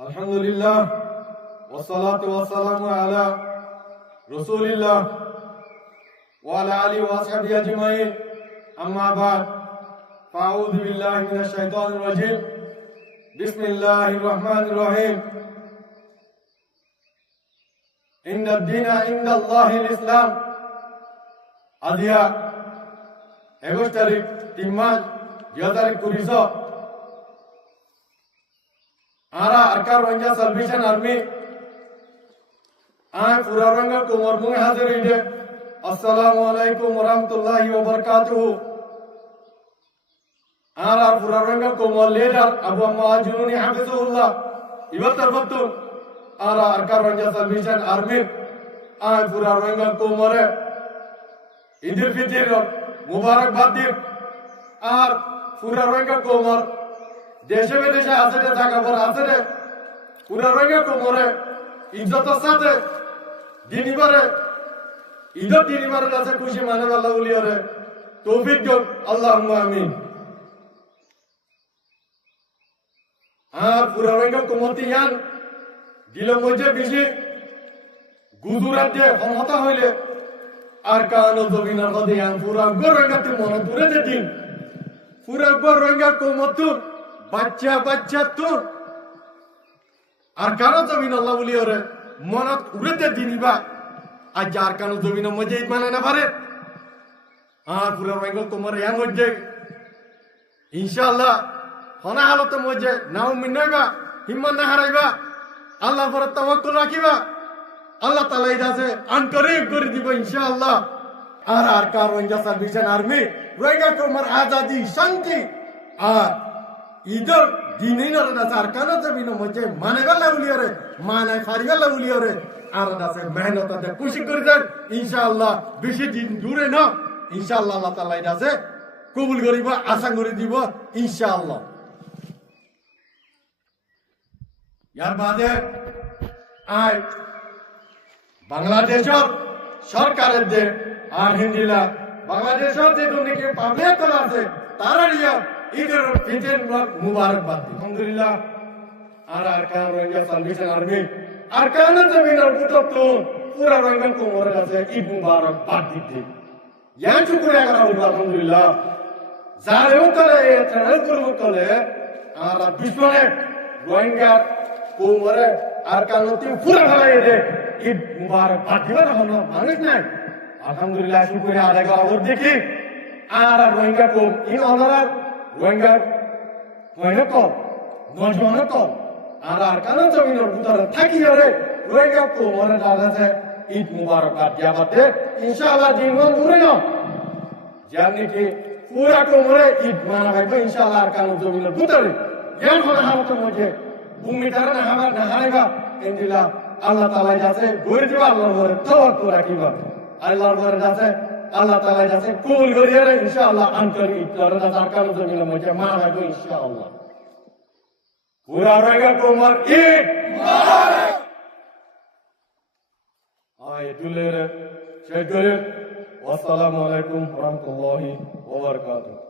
আলহামদুলিল্লাহ ওয়াসসালাতু ওয়াসসালামু আলা রাসূলিল্লাহ ওয়া আলা আলিহি ওয়া আসহাবিহি আজমাইন আম্মা বাদ ফাউযু বিল্লাহি মিনাশ শাইতানির রাজীম বিসমিল্লাহির রহমানির রহিম ইন্নাদ দীনা ইনদাল্লাহিল ইসলাম আজিয়া 21 তারিখ 3 মাস 2020 आरा अरकार वंजा सल्वेशन आर्मी आय पूरा रंग को मरमुंग हाजिर इडे अस्सलामु अलैकुम व रहमतुल्लाहि व बरकातुहू आरा पूरा रंग को लेडर अबू मुआजुनी हाफिजुल्लाह इवतर बत्तु आरा अरकार वंजा सल्वेशन आर्मी आय पूरा रंग को मरे ईदुल फितर मुबारकबाद दी आर पूरा रंग को मर देशे विदेशे আছে রে জায়গা পর আছে রে পুরা রঙে কোমরে ইজ্জতের সাথে দিনিবারে ঈদের দিনিবারে আছে খুশি মানে আল্লাহ উলিয়ারে তৌফিক দাও আল্লাহুম্মা আমিন আর পুরা রঙে কোমতিয়ান দিল মজে বেশি গুজরাতে ক্ষমতা হইলে আর কানো জমিনার হদিয়ান পুরা গরঙ্গাতে মন দূরে দিন পুরা গরঙ্গা কোমতুন বাচ্চা বাচ্চা তো আর কারো জমিন আল্লাহ বলি ওরে মনত উড়েতে দিনিবা আর যার কারো জমিন মজে মানে না পারে আর পুরো রঙল তোমার এর মধ্যে ইনশাআল্লাহ হনা হালতে মজে নাও মিনাইবা হিম্মত না হারাইবা আল্লাহর উপর তাওয়াক্কুল রাখিবা আল্লাহ তাআলা ইদাসে আনকরিব করে দিব ইনশাআল্লাহ আর কারো ইনজা সার্ভিসেন আর্মি রোহিঙ্গা তোমার আজাদি শান্তি আর इधर दिनेन रदा सरकार जमीन मजे माने गल्ला उलियरे माने फारी गल्ला उलियरे आरदा से मेहनत दे कोशिश कर दे इंशाअल्लाह बेশি दिन दूरे ना इंशाअल्लाह अल्लाह ताआला इदा से कबूल करिबा आशा करि দিব इंशाअल्लाह यार बादे आय बांग्लादेशर সরকারের দে আলহামদুলিল্লাহ বাংলাদেশের যে দুনিকে পাবলিক আছে তারা রিয়া इधर फिटेन ब्लॉक मुबारकबाद अल्हम्दुलिल्लाह आरकार रंगा सल्वेशन आर्मी आरकान जमीन और बुटो तो पूरा रंगन को मोरे से ईद मुबारकबाद दीते यान शुक्रिया करा अल्हम्दुलिल्लाह जारे उतरे ये चैनल गुरु कोले आरा बिस्वने रंगा को मोरे आरकान तीन पूरा भलाई दे ईद मुबारकबाद दिवा हम मानिस नहीं अल्हम्दुलिल्लाह शुक्रिया अदा करा और देखी आरा रंगा को इन ऑनर রোহিঙ্গা কয়না কল নজওয়ান কল আর কারণ জমিনের ভিতরে থাকি রে রোহিঙ্গা কো মনে দাদাছে ঈদ মুবারকবাদ দিয়াবাতে ইনশাআল্লাহ দিনগণ দূরে না জানি কি পুরা কো মনে ঈদ মানাবে ইনশাআল্লাহ আর কারণ জমিনের ভিতরে ইয়ান হলে হামতো মজে ভূমিটারে না আমার না হাইবা ইনশাআল্লাহ আল্লাহ তাআলা যাচ্ছে গড়ে দিবা আল্লাহর ঘরে তাওয়াক্কুল রাখিবা আল্লাহর ঘরে যাচ্ছে Allah Ta'ala jase kul goriere inshallah ankar ittara da sarkar zamina mujhe maana ko inshallah pura rega komar eid mubarak ay dulere shegore wassalamu alaikum wa rahmatullahi wa barakatuh